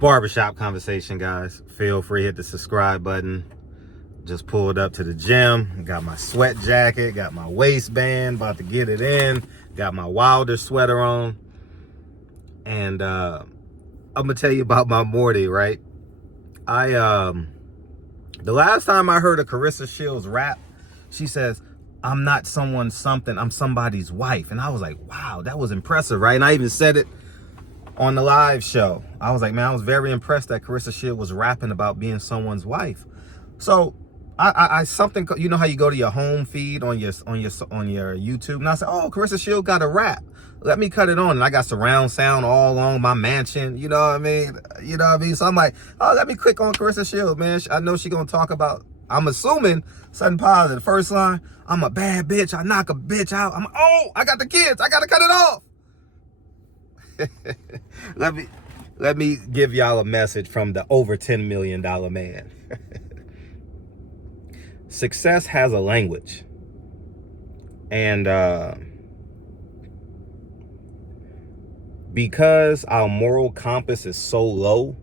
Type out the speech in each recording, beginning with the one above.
Barbershop conversation, guys. Feel free, hit the subscribe button. Just pulled up to the gym. Got my sweat jacket, got my waistband, about to get it in. Got my Wilder sweater on. And I'm gonna tell you about my Morty, right? The last time I heard a Carissa Shields rap, she says, "I'm not someone's something, I'm somebody's wife." And I was like, wow, that was impressive, right? And I even said it on the live show. I was like, man, I was very impressed that Carissa Shields was rapping about being someone's wife. So I something, you know how you go to your home feed on your YouTube, and I said, oh, Carissa Shields got a rap. Let me cut it on. And I got surround sound all along my mansion. You know what I mean? You know what I mean? So I'm like, oh, let me click on Carissa Shields, man. I know she's gonna talk about, I'm assuming, something positive. First line, I'm a bad bitch. I knock a bitch out. I got the kids. I gotta cut it off. Let me give y'all a message from the over $10 million man. Success has a language. And because our moral compass is so low,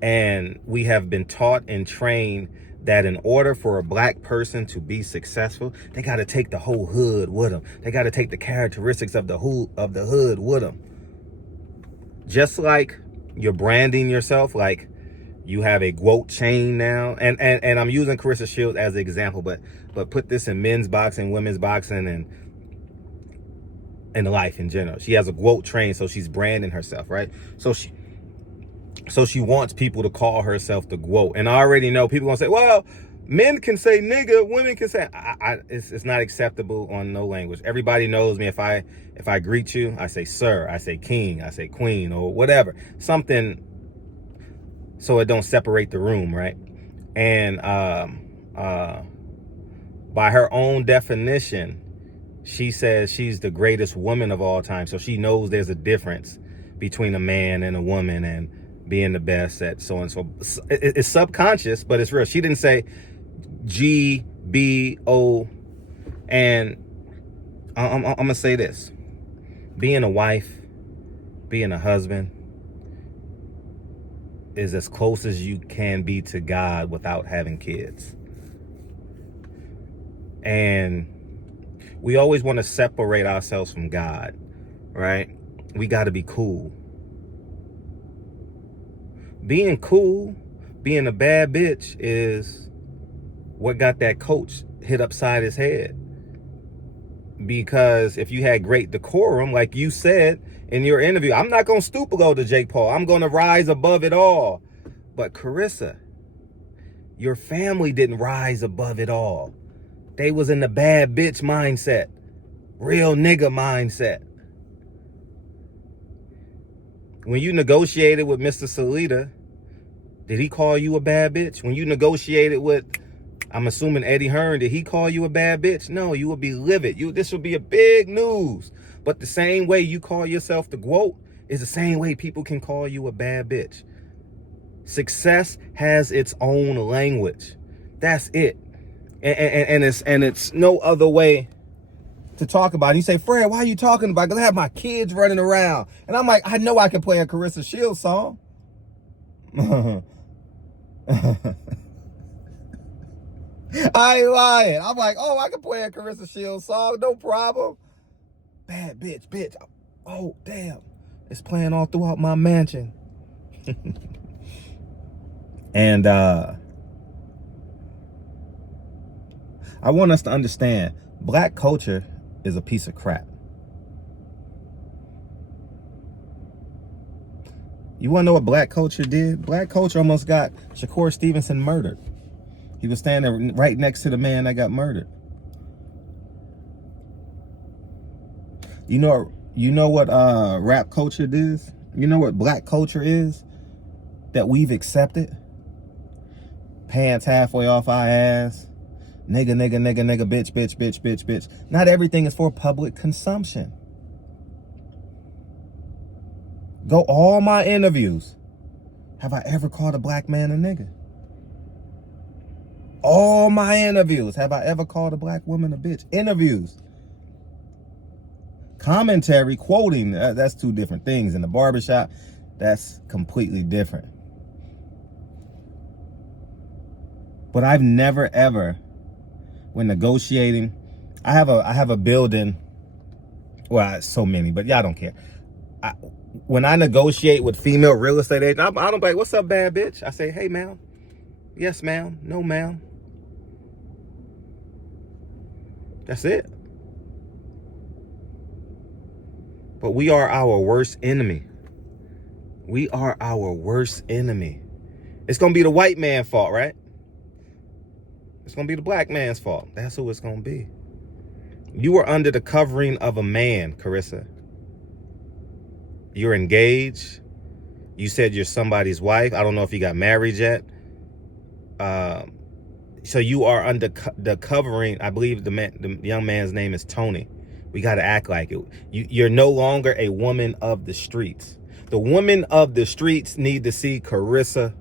and we have been taught and trained that in order for a black person to be successful, they got to take the whole hood with them. They got to take the characteristics of the hood with them. Just like you're branding yourself, like you have a GWOAT chain now, and I'm using Carissa Shields as an example, but put this in men's boxing, women's boxing, and in life in general. She has a GWOAT chain, so she's branding herself, right? So she wants people to call herself the GWOAT. And I already know people gonna say, well, men can say nigga, women can say, it's not acceptable on no language. Everybody knows me. If I greet you, I say sir, I say king, I say queen, or whatever. Something so it don't separate the room, right? And by her own definition, she says she's the greatest woman of all time. So she knows there's a difference between a man and a woman and being the best at so and so. It's subconscious, but it's real. She didn't say GBO. And I'm gonna say this: being a wife, being a husband, is as close as you can be to God without having kids. And we always want to separate ourselves from God, right? We got to be cool. Being cool, being a bad bitch is what got that coach hit upside his head. Because if you had great decorum, like you said in your interview, I'm not going to stoop low to Jake Paul. I'm going to rise above it all. But Carissa, your family didn't rise above it all. They was in the bad bitch mindset, real nigga mindset. When you negotiated with Mr. Salita, did he call you a bad bitch? When you negotiated with, I'm assuming, Eddie Hearn, did he call you a bad bitch? No, you would be livid. This would be a big news. But the same way you call yourself the GWOAT is the same way people can call you a bad bitch. Success has its own language. That's it. And it's no other way to talk about it. You say, Fred, why are you talking about it? Because I have my kids running around. And I'm like, I know I can play a Carissa Shields song. I ain't lying. I'm like, oh, I can play a Carissa Shields song, no problem. Bad bitch. Oh, damn. It's playing all throughout my mansion. And I want us to understand, black culture is a piece of crap. You want to know what black culture did? Black culture almost got Shakur Stevenson murdered. He was standing right next to the man that got murdered. You know what rap culture is? You know what black culture is that we've accepted? Pants halfway off our ass. Nigga, bitch. Not everything is for public consumption. Go all my interviews. Have I ever called a black man a nigga? All my interviews. Have I ever called a black woman a bitch? Interviews. Commentary, quoting, that's two different things. In the barbershop, That's completely different. But I've never ever, when negotiating, I have a building. Well, so many, but y'all don't care. When I negotiate with female real estate agents, I don't be like, "What's up, bad bitch?" I say, "Hey, ma'am. Yes, ma'am. No, ma'am." That's it. But we are our worst enemy. We are our worst enemy. It's going to be the white man's fault, right? It's going to be the black man's fault. That's who it's going to be. You are under the covering of a man, Carissa. You're engaged. You said you're somebody's wife. I don't know if you got married yet. So you are under the covering. I believe the young man's name is Tony. We got to act like it. You're no longer a woman of the streets. The women of the streets need to see Carissa,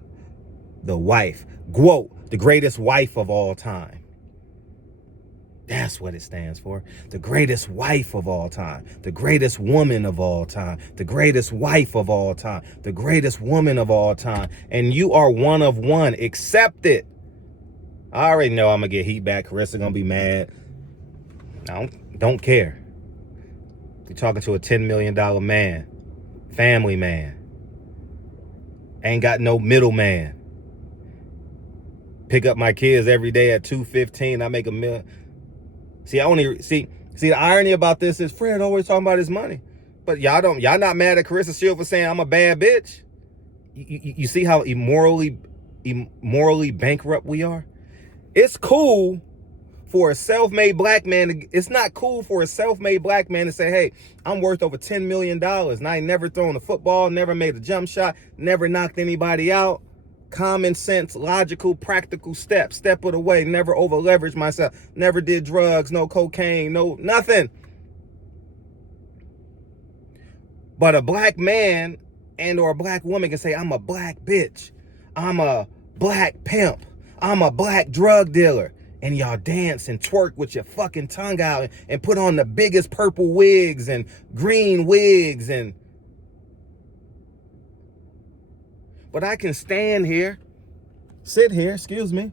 the wife. Quote, the greatest wife of all time. That's what it stands for. The greatest wife of all time. The greatest woman of all time. The greatest wife of all time. The greatest woman of all time. And you are one of one. Accept it. I already know I'm going to get heat back. Carissa going to be mad. I don't care. You're talking to a $10 million man. Family man. Ain't got no middleman. Pick up my kids every day at 2:15. I make $1 million. See, the irony about this is Fred always talking about his money. But y'all not mad at Carissa Shield for saying I'm a bad bitch? You see how immorally bankrupt we are? It's cool for a self-made black man. It's not cool for a self-made black man to say, hey, I'm worth over $10 million. And I ain't never thrown a football, never made a jump shot, never knocked anybody out. Common sense, logical, practical step of the way, never over leveraged myself, never did drugs, no cocaine, no nothing. But a black man and or a black woman can say, I'm a black bitch, I'm a black pimp, I'm a black drug dealer. And y'all dance and twerk with your fucking tongue out and put on the biggest purple wigs and green wigs and but I can stand here, sit here, excuse me,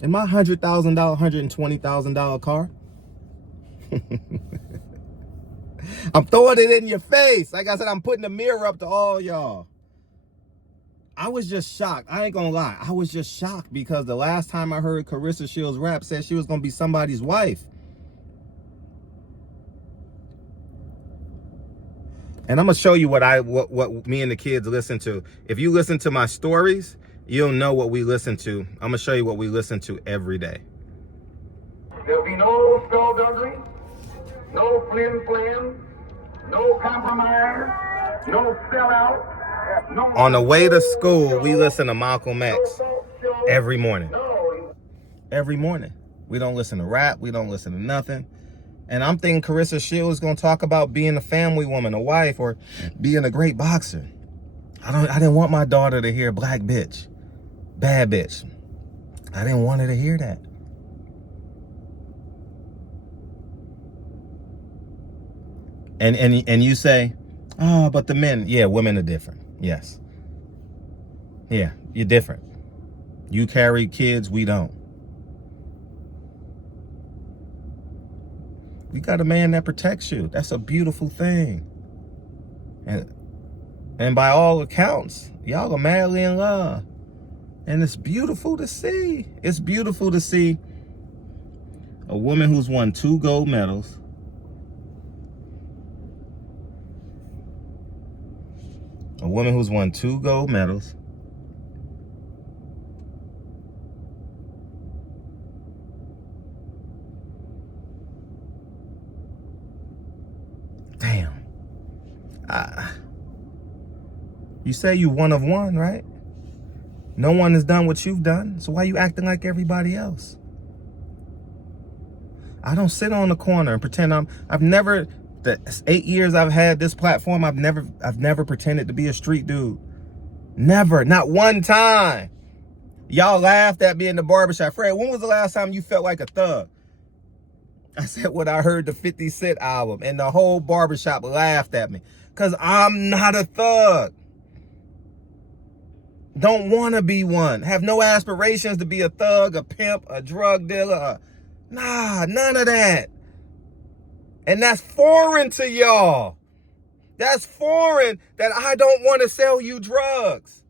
in my $100,000, $120,000 car. I'm throwing it in your face. Like I said, I'm putting the mirror up to all y'all. I was just shocked. I ain't gonna lie. I was just shocked because the last time I heard Carissa Shields rap said she was gonna be somebody's wife. And I'm gonna show you what me and the kids listen to. If you listen to my stories, you'll know what we listen to. I'm gonna show you what we listen to every day. There'll be no skullduggery, no flim-flam, no compromise, no sellout. No. On the way to school, we listen to Malcolm X every morning. Every morning. We don't listen to rap. We don't listen to nothing. And I'm thinking Carissa Shields is going to talk about being a family woman, a wife, or being a great boxer. I didn't want my daughter to hear black bitch, bad bitch. I didn't want her to hear that. And you say, oh, but the men, yeah, women are different. Yes. Yeah, you're different. You carry kids, we don't. You got a man that protects you. That's a beautiful thing. And by all accounts, y'all are madly in love. And it's beautiful to see. It's beautiful to see a woman who's won 2 gold medals. A woman who's won 2 gold medals. Damn. You say you one of one, right? No one has done what you've done. So why are you acting like everybody else? I don't sit on the corner and pretend I've never, the 8 years I've had this platform, I've never pretended to be a street dude. Never, not one time. Y'all laughed at me in the barbershop. Fred, when was the last time you felt like a thug? I said when I heard the 50 Cent album and the whole barbershop laughed at me. Because I'm not a thug. Don't want to be one. Have no aspirations to be a thug, a pimp, a drug dealer. Nah, none of that. And that's foreign to y'all. That's foreign that I don't want to sell you drugs.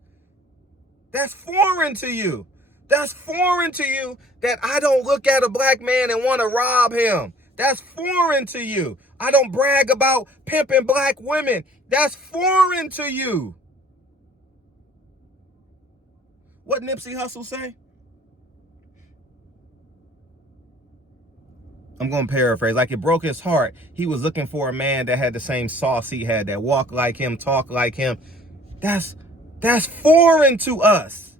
That's foreign to you. That's foreign to you that I don't look at a black man and want to rob him. That's foreign to you. I don't brag about pimping black women. That's foreign to you. What Nipsey Hussle say? I'm going to paraphrase. Like, it broke his heart. He was looking for a man that had the same sauce he had, that walked like him, talk like him. That's foreign to us.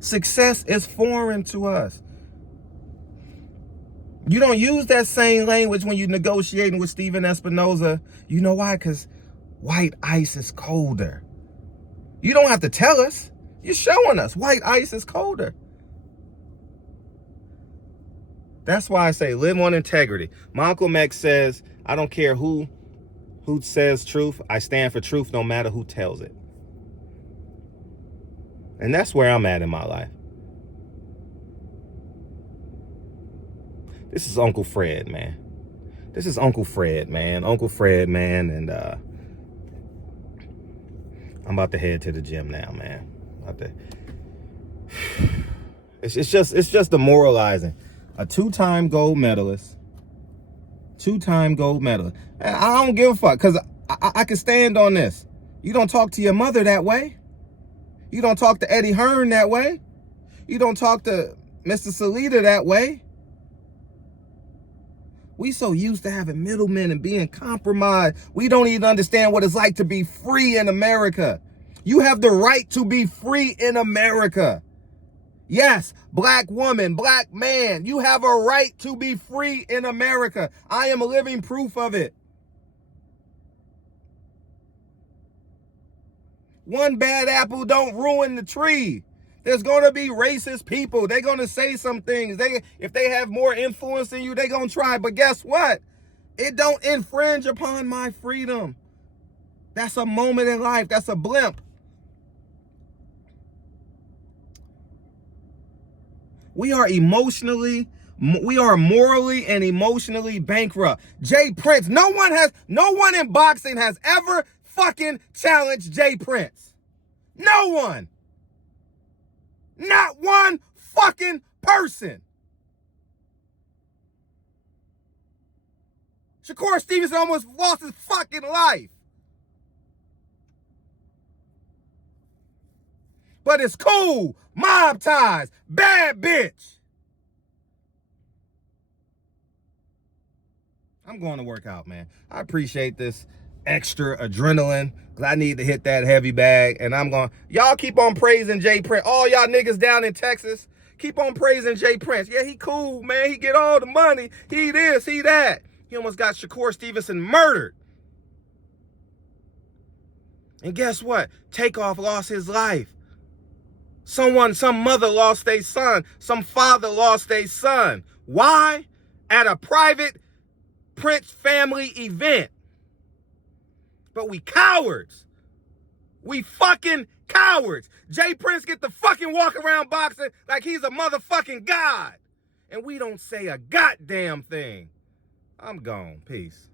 Success is foreign to us. You don't use that same language when you're negotiating with Stephen Espinoza. You know why? Because white ice is colder. You don't have to tell us. You're showing us white ice is colder. That's why I say live on integrity. My Uncle Max says, I don't care who says truth. I stand for truth no matter who tells it. And that's where I'm at in my life. This is Uncle Fred, man. This is Uncle Fred, man. Uncle Fred, man. And I'm about to head to the gym now, man. It's just demoralizing. A two-time gold medalist. And I don't give a fuck, because I can stand on this. You don't talk to your mother that way. You don't talk to Eddie Hearn that way. You don't talk to Mr. Salita that way. We so used to having middlemen and being compromised. We don't even understand what it's like to be free in America. You have the right to be free in America. Yes, black woman, black man, you have a right to be free in America. I am a living proof of it. One bad apple don't ruin the tree. There's going to be racist people. They're going to say some things. If they have more influence than you, they're going to try. But guess what? It don't infringe upon my freedom. That's a moment in life. That's a blimp. We are morally and emotionally bankrupt. Jay Prince, no one in boxing has ever fucking challenged Jay Prince. No one. Not one fucking person. Shakur Stevenson almost lost his fucking life. But it's cool. Mob ties. Bad bitch. I'm going to work out, man. I appreciate this extra adrenaline, because I need to hit that heavy bag. And I'm going, y'all keep on praising Jay Prince. All y'all niggas down in Texas, keep on praising Jay Prince. Yeah, he cool, man. He get all the money. He this, he that. He almost got Shakur Stevenson murdered. And guess what? Takeoff lost his life. Some mother lost their son. Some father lost their son. Why? At a private Prince family event. But we cowards. We fucking cowards. Jay Prince get to fucking walk around boxing like he's a motherfucking god. And we don't say a goddamn thing. I'm gone. Peace.